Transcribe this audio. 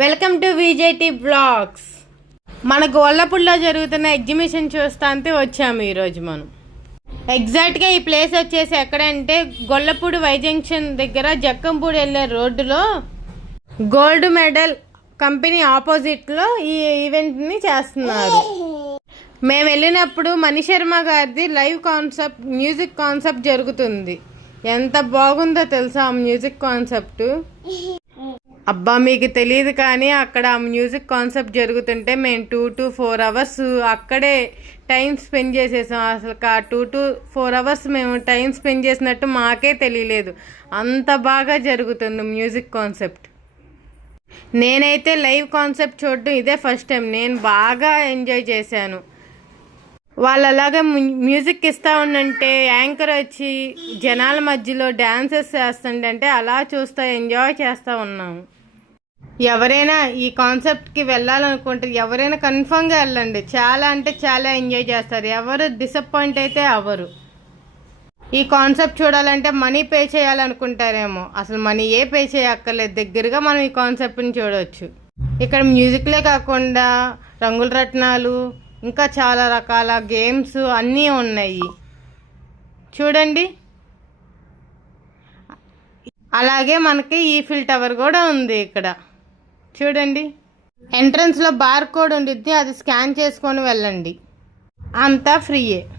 Welcome to విజేటి blogs. మన గొల్లపూడిలో జరుగుతున్న exhibition చూస్తాంతే వచ్చాము ఈరోజు మనం. ఎగ్జాక్ట్గా ఈ ప్లేస్ వచ్చేసి ఎక్కడంటే గొల్లపూడి వై జంక్షన్ దగ్గర జక్కంపూడి వెళ్ళే రోడ్డులో గోల్డ్ మెడల్ కంపెనీ ఆపోజిట్లో ఈ ఈవెంట్ని చేస్తున్నారు. మేము వెళ్ళినప్పుడు మణిశర్మ గారిది లైవ్ కాన్సెప్ట్ మ్యూజిక్ కాన్సెప్ట్ జరుగుతుంది. ఎంత బాగుందో తెలుసా ఆ మ్యూజిక్ కాన్సెప్ట్. అబ్బా మీకు తెలియదు కానీ అక్కడ ఆ మ్యూజిక్ కాన్సెప్ట్ జరుగుతుంటే మేము 2 to 4 hours అక్కడే టైం స్పెండ్ చేసేసాం. అసలు 2 to 4 hours మేము టైం స్పెండ్ చేసినట్టు మాకే తెలియలేదు. అంత బాగా జరుగుతుంది మ్యూజిక్ కాన్సెప్ట్. నేనైతే లైవ్ కాన్సెప్ట్ చూడటం ఇదే ఫస్ట్ టైం. నేను బాగా ఎంజాయ్ చేశాను. వాళ్ళు అలాగే మ్యూజిక్ ఇస్తూ ఉండంటే యాంకర్ వచ్చి జనాల మధ్యలో డ్యాన్సెస్ చేస్తుంటే అలా చూస్తూ ఎంజాయ్ చేస్తూ ఉన్నాము. ఎవరైనా ఈ కాన్సెప్ట్కి వెళ్ళాలనుకుంటే ఎవరైనా కన్ఫర్మ్గా వెళ్ళండి. చాలా అంటే చాలా ఎంజాయ్ చేస్తారు. ఎవరు డిసప్పాయింట్ అయితే అవ్వరు. ఈ కాన్సెప్ట్ చూడాలంటే మనీ పే చేయాలనుకుంటారేమో, అసలు మనీ పే చేయక్కర్లేదు. దగ్గరగా మనం ఈ కాన్సెప్ట్ని చూడవచ్చు. ఇక్కడ మ్యూజిక్లే కాకుండా రంగుల రత్నాలు ఇంకా చాలా రకాల గేమ్స్ అన్నీ ఉన్నాయి చూడండి. అలాగే మనకి ఈఫిల్ టవర్ కూడా ఉంది ఇక్కడ చూడండి. ఎంట్రన్స్లో బార్ కోడ్ ఉండిద్ది, అది స్కాన్ చేసుకొని వెళ్ళండి. అంతా ఫ్రీయే.